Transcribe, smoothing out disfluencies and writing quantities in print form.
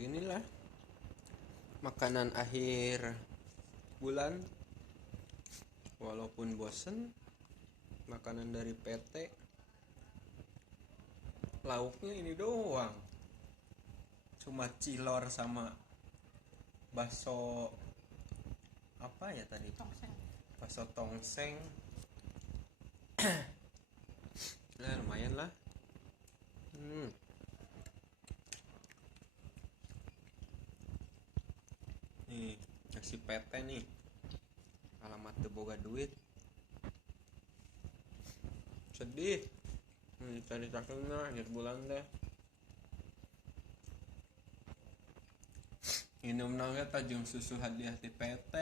beginilah makanan akhir bulan. Walaupun bosen, makanan dari PT lauknya ini doang, cuma cilor sama bakso apa ya tadi, Tongseng. bakso tongseng. Nah, lumayan lah. Nih nasi PT nih, alamat teu boga duit, sedih. Cari takena akhir bulan deh. Minum nangga tajung susu hadiah di PT.